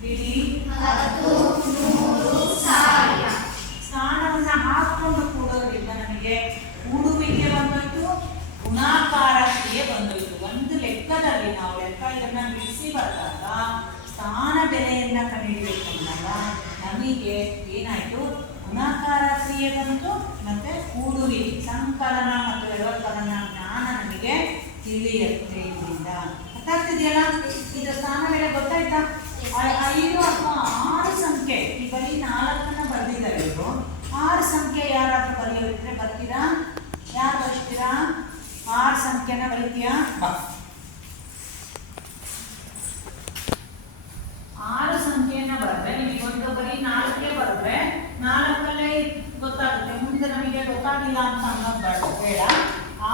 ಬಿಡಿ 10 3,000 ಸ್ಥಾನವನ್ನ ಹಾಕೊಂಡು ಕೂಡೋದ್ರಿಂದ ನಮಗೆ ಕೂಡುವಿಕೆ ಬಂದೋಯ್ತು, ಗುಣಾಕಾರ ಕ್ರಿಯೆ ಬಂದೋಯ್ತು. ಒಂದು ಲೆಕ್ಕದಲ್ಲಿ ನಾವು ಇದನ್ನ ಬಿಡಿಸಿ ಬಂದಾಗ ಸ್ಥಾನ ಬೆಲೆಯನ್ನ ಕಂಡುಹಿಡಿಯಬೇಕಂದಾಗ ನಮಗೆ ಏನಾಯ್ತು? ಗುಣಾಕಾರ ಕ್ರಿಯೆ ಬಂತು, ಮತ್ತೆ ಕೂಡುವಿಕೆ, ಸಂಕಲನ ಮತ್ತು ವ್ಯವಕಲನ ಜ್ಞಾನ ನಮಗೆ ತಿಳಿಯುತ್ತೆ. ಇದರಿಂದ ಅರ್ಥ ಆಗ್ತಿದೆಯಲ್ಲ? ಇದು ಸ್ಥಾನ ಬೆಲೆ ಗೊತ್ತಾಯ್ತಾ? 5 ಅಥವಾ 6 ಸಂಖ್ಯೆ, ಈ ಬರೀ 4 ಬರೆದಿದ್ದಾರೆ ಇವರು. 6 ಸಂಖ್ಯೆ ಯಾರಾದ್ರೂ ಬರೆಯೋದಿದ್ರೆ ಬರ್ತೀರಾ? ಯಾರು ಬರೀತೀರಾ? 6 ಸಂಖ್ಯೆನ ಬರೀತೀಯಾ? 6 ಸಂಖ್ಯೆಯನ್ನ ಬರೆದ್ರೆ ನಿಮಗೆ ಒಂದು ಬರೀ 4 ಬರೆದ್ರೆ 4 ಗೊತ್ತಾಗುತ್ತೆ. ಮುಂದೆ ನಮಗೆ ಗೊತ್ತಾಗಿಲ್ಲ ಅಂತ ಅನ್ನೋದು ಬೇಡ.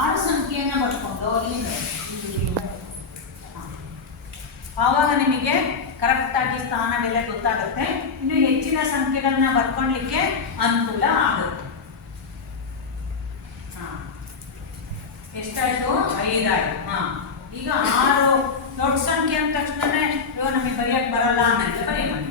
6 ಸಂಖ್ಯೆಯನ್ನ ಬರ್ಕೊಂಡು ಆವಾಗ ನಿಮಗೆ ಕರೆಕ್ಟಾಗಿ ಸ್ಥಾನ ಬೆಲೆ ಗೊತ್ತಾಗುತ್ತೆ. ಇನ್ನು ಹೆಚ್ಚಿನ ಸಂಖ್ಯೆಗಳನ್ನ ಬರ್ಕೊಳ್ಳಿಕ್ಕೆ ಅನುಕೂಲ ಆಗುತ್ತೆ. ಎಷ್ಟಾಯ್ತು? 5 ಆಯ್ತು. ಈಗ 6 ದೊಡ್ಡ ಸಂಖ್ಯೆ ಅಂದ ತಕ್ಷಣ ನಮಗೆ ಬರೆಯಕ್ಕೆ ಬರಲ್ಲ ಅನ್ನೋದು ಬರೆಯೋಣ.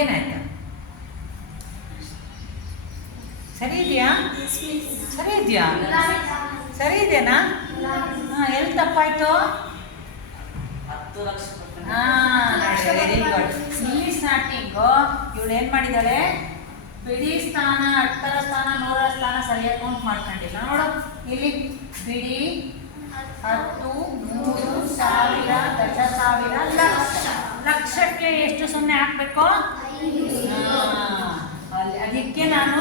ಏನಾಯ್ತು? ಸರಿ ಇದೆಯಾ? ಸರಿ ಇದೆಯಾ? ಸರಿ ಇದೆನಾ? ಎಲ್ಲಿ ತಪ್ಪಾಯ್ತು? 10 ಲಕ್ಷ. Very good. ಇಲ್ಲಿ ಸ್ಟಾರ್ಟಿಂಗು ಇವಳು ಏನ್ ಮಾಡಿದಾಳೆ? ಬಿಡಿ ಸ್ಥಾನ, 10ರ ಸ್ಥಾನ, 100ರ ಸ್ಥಾನ ಸರಿಯಾಗಿ ಕೌಂಟ್ ಮಾಡ್ಕೊಂಡಿಲ್ಲ. ನೋಡು ಇಲ್ಲಿ ಬಿಡಿ 10, 3,000, ದಶಸಾವಿರ, ಲಕ್ಷ. ಲಕ್ಷಕ್ಕೆ ಎಷ್ಟು 0 ಹಾಕ್ಬೇಕು? 5. ಅದಕ್ಕೆ ನಾನು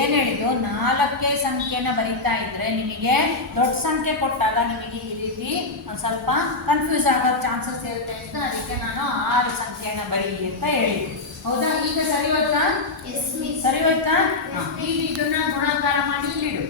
ಏನು ಹೇಳಿದ್ದು, 4 ಸಂಖ್ಯೆನ ಬರೀತಾ ಇದ್ರೆ ನಿಮಗೆ ದೊಡ್ಡ ಸಂಖ್ಯೆ ಕೊಟ್ಟಾಗ ನಿಮಗೆ ಈ ರೀತಿ ಒಂದು ಸ್ವಲ್ಪ ಕನ್ಫ್ಯೂಸ್ ಆಗೋ ಚಾನ್ಸಸ್ ಇರುತ್ತೆ ಅಂತ ಅದಕ್ಕೆ ನಾನು 6 ಸಂಖ್ಯೆನ ಬರೀಲಿ ಅಂತ ಹೇಳಿದ್ದು. ಹೌದಾ? ಈಗ ಸರಿ ಹೋಯ್ತಾ? ಸರಿ ಹೋಯ್ತಾ? ಈಗ ಇದನ್ನ ಗುಣಾಕಾರ ಮಾಡಿ ಇಲ್ಲಿಡು.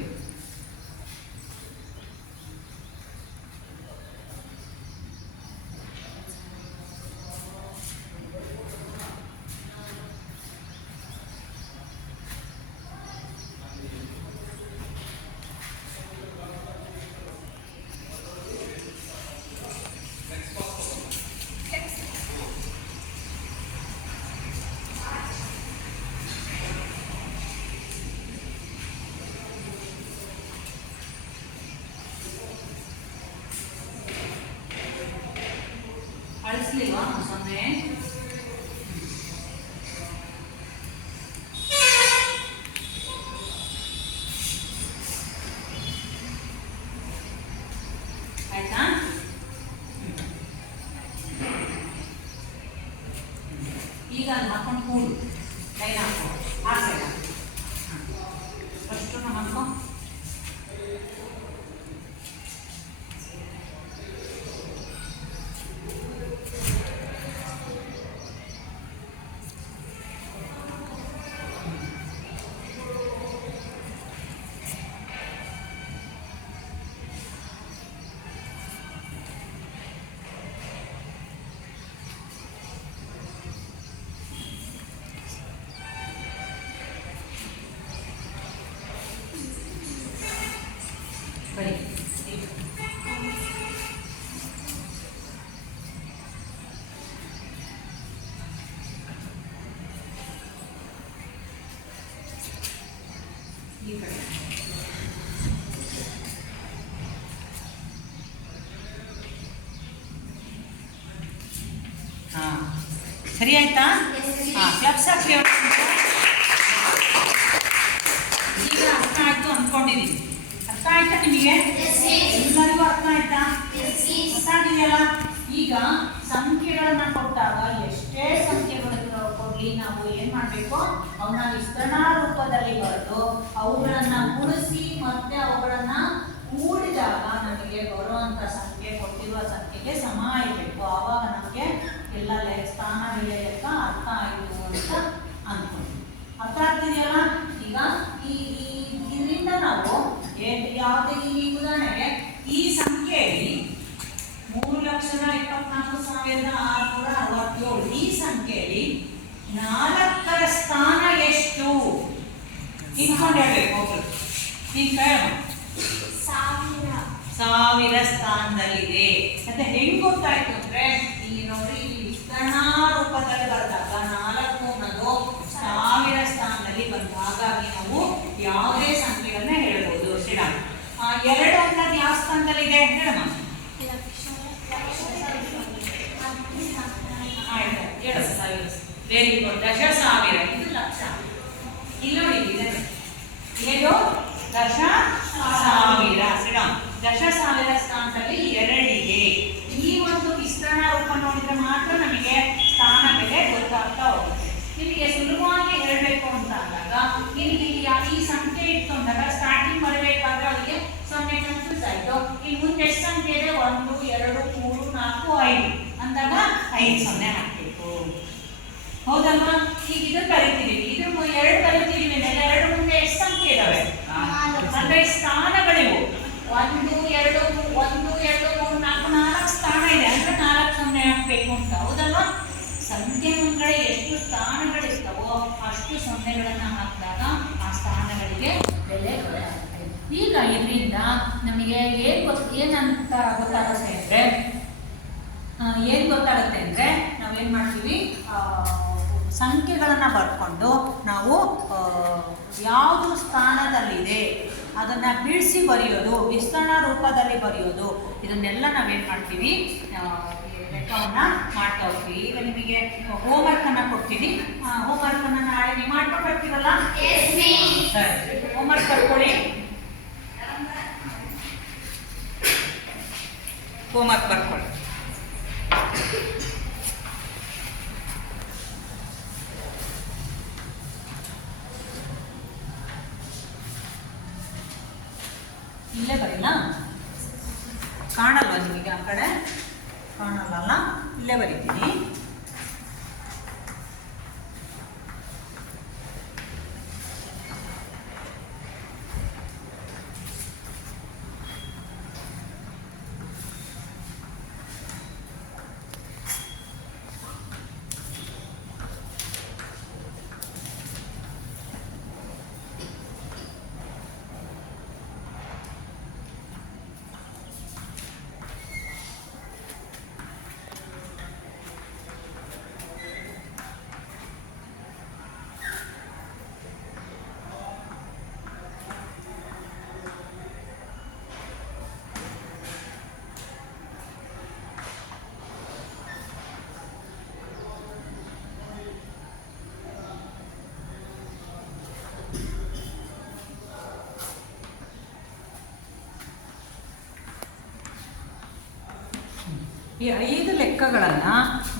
ಸರಿ ಆಯ್ತಾ? ಹಾಂ, ಕ್ಲಬ್ಸ್ ಹಾಕಿ. ಈಗ ಅರ್ಥ ಆಯ್ತು ಅಂದ್ಕೊಂಡಿದ್ದೀನಿ. ಅರ್ಥ ಆಯ್ತಾ ನಿಮಗೆ? ಎಲ್ಲರಿಗೂ ಅರ್ಥ ಆಯ್ತಾ? ಅರ್ಥ ಆಗಿದೆಯಲ್ಲ? ಈಗ ಸಂಖ್ಯೆಗಳನ್ನ ಕೊಟ್ಟಾಗ ಎಷ್ಟೇ ಸಂಖ್ಯೆಗಳು ಕೊಡ್ಲಿ, ನಾವು ಏನ್ ಮಾಡ್ಬೇಕು, ಅವನ್ನ ವಿಸ್ತರಣಾ ರೂಪದಲ್ಲಿ ಬರೆದು ಅವುಗಳನ್ನ ಗುಣಿಸಿ ಮತ್ತೆ ಅವುಗಳನ್ನ ಕೂಡಿದಾಗ ನಮಗೆ ಬರುವಂತ ಸಂಖ್ಯೆ ಕೊಟ್ಟಿರುವ ಸಂಖ್ಯೆಗೆ ಸಮ ಇರಬೇಕು. ಆವಾಗ ನಮಗೆ ಎಲ್ಲ ಸ್ಥಾನ ಬೆಲೆ ಲೆಕ್ಕ ಅರ್ಥ ಆಯಿತು ಅಂತ ಅನ್ಕೊಂಡು ಅರ್ಥ ಆಗ್ತಿದೆಯಲ್ಲ? ಈಗ ಇದರಿಂದ ನಾವು ಯಾವುದೇ ಈ ಉದಾಹರಣೆಗೆ ಈ ಸಂಖ್ಯೆಯಲ್ಲಿ 3,24,667 ಈ ಸಂಖ್ಯೆಯಲ್ಲಿ 4ರ ಸ್ಥಾನ ಎಷ್ಟು ಇಟ್ಕೊಂಡು ಹೇಳ್ಬೇಕು. ಈಗ ಸಾವಿರ ಸ್ಥಾನದಲ್ಲಿದೆ. ಮತ್ತೆ ಹೆಂಗ್ ಗೊತ್ತಾಯ್ತು ಅಂದ್ರೆ, ಇಲ್ಲಿ ನೋಡ್ರಿ, ಇಲ್ಲಿ ವಿಸ್ತರಣಾ ರೂಪದಲ್ಲಿ ಬರೆದಾಗ 4 ಅನ್ನೋದು 1000 ಸ್ಥಾನದಲ್ಲಿ ಬಂದ. ಹಾಗಾಗಿ ನಾವು ಯಾವುದೇ ಸಂಖ್ಯೆಗಳನ್ನ ಹೇಳ್ಬೋದು. ಸಿಡ 2 ಅನ್ನೋದು ಯಾವ ಸ್ಥಾನದಲ್ಲಿದೆ ಹೇಳಮ್ಮ? ಆಯ್ತು, 2,000. Very good. 10,000 ಇದು ಲಕ್ಷ. ಇಲ್ಲಿ ನೋಡಿ, ಇದು 10,000. ಸಿಡ 10,000 ಸ್ಥಾನದಲ್ಲಿ 2 ಇದೆ. ಈ ಒಂದು ವಿಸ್ತರಣಾ ರೂಪ ನೋಡಿದ್ರೆ ಮಾತ್ರ ನಮಗೆ ಸ್ಥಾನ ಬೆಲೆ ಗೊತ್ತಾಗ್ತಾ ಹೋಗುತ್ತೆ. ನಿಮಗೆ ಸುಲಭವಾಗಿ ಹೇಳಬೇಕು ಅಂತ ಅಂದಾಗ ಇಲ್ಲಿ ಈ ಸಂಖ್ಯೆ ಇಟ್ಕೊಂಡಾಗ ಸ್ಟಾರ್ಟಿಂಗ್ ಬರಬೇಕಾದ್ರೆ ಅವರಿಗೆ 0 ಕನ್ಫ್ಯೂಸ್ ಆಯ್ತು. ಇನ್ನು ಮುಂದೆ ಎಷ್ಟು ಸಂಖ್ಯೆ ಇದೆ? 1, 2, 3, 4, 5 ಅಂದಾಗ 5 0 ಹಾಕಬೇಕು. ಹೌದಲ್ವಾ? ಈಗ ಇದನ್ನು ಕರಿತೀವಿ, ಇದ್ರ 2 ಕರಿತೀವಿ. 2 ಮುಂದೆ ಎಷ್ಟು ಸಂಖ್ಯೆ ಇದಾವೆ ಅಂದ್ರೆ ಸ್ಥಾನಗಳಿವು. 1, 2, 3, 4 ಸ್ಥಾನ ಇದೆ ಅಂದ್ರೆ 4 0 ಹಾಕಬೇಕು ಅಂತ. ಹೌದಲ್ವಾ? ಸಂಖ್ಯೆ ಮುಂದೆ ಎಷ್ಟು ಸ್ಥಾನಗಳಿರ್ತಾವೋ ಅಷ್ಟು 0ಗಳನ್ನು ಹಾಕಿದಾಗ ಆ ಸ್ಥಾನಗಳಿಗೆ ಬೆಲೆ ಗೊತ್ತಾಗುತ್ತೆ. ಈಗ ಇದರಿಂದ ನಮಗೆ ಏನಂತ ಗೊತ್ತಾಗುತ್ತೆ ಅಂದ್ರೆ ನಾವೇನು ಮಾಡ್ತೀವಿ, ಸಂಖ್ಯೆಗಳನ್ನು ಬರ್ಕೊಂಡು ನಾವು ಯಾವುದು ಸ್ಥಾನದಲ್ಲಿದೆ ಅದನ್ನು ಬಿಡಿಸಿ ಬರೆಯೋದು, ವಿಸ್ತರಣಾ ರೂಪದಲ್ಲಿ ಬರೆಯೋದು, ಇದನ್ನೆಲ್ಲ ನಾವೇನು ಮಾಡ್ತೀವಿ, ಲೆಕ್ಕವನ್ನು ಮಾಡ್ತಾ ಹೋಗ್ತೀವಿ. ಈಗ ನಿಮಗೆ ಹೋಮ್ವರ್ಕನ್ನು ಕೊಡ್ತೀನಿ. ಹೋಮ್ವರ್ಕನ್ನು ನಾಳೆ ನೀವು ಮಾಡ್ಕೊಂಡು ಬರ್ತೀರಲ್ಲ? ಸರಿ, ಹೋಮ್ವರ್ಕ್ ಬರ್ಕೊಳ್ಳಿ. ಹೋಮ್ವರ್ಕ್ ಬರ್ಕೊಳ್ಳಿ. ಇಲ್ಲೇ ಬರೀಲ್ಲ? ಕಾಣಲ್ವ ನಿಮಗೆ? ಆ ಕಡೆ ಕಾಣಲ್ಲ, ಇಲ್ಲೇ ಬರೀತೀನಿ. ಈ 5 ಲೆಕ್ಕಗಳನ್ನು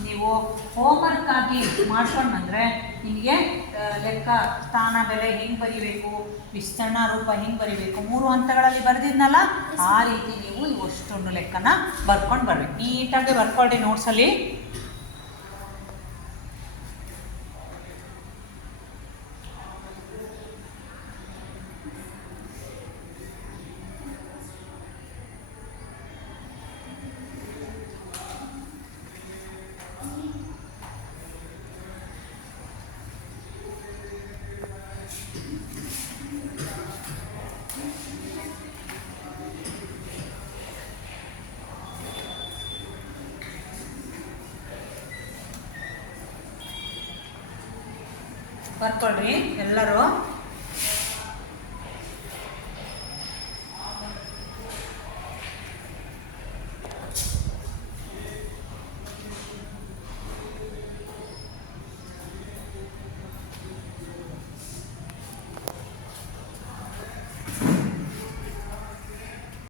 ನೀವು ಹೋಮ್ವರ್ಕ್ ಆಗಿ ಮಾಡ್ಕೊಂಡು ಬಂದರೆ ನಿಮಗೆ ಲೆಕ್ಕ ಸ್ಥಾನ ಬೆಲೆ ಹೆಂಗೆ ಬರಿಬೇಕು, ವಿಸ್ತರಣಾ ರೂಪ ಹೆಂಗೆ ಬರಿಬೇಕು, 3 ಹಂತಗಳಲ್ಲಿ ಬರೆದಿದ್ನಲ್ಲ ಆ ರೀತಿ ನೀವು ಇವಷ್ಟೊಂದು ಲೆಕ್ಕನ ಬರ್ಕೊಂಡು ಬರ್ಬೇಕು. ನೀಟಾಗಿ ಬರ್ಕೊಳ್ಳಿ ನೋಟ್ಸಲ್ಲಿ. ಬರ್ಕೊಳ್ರಿ ಎಲ್ಲರೂ.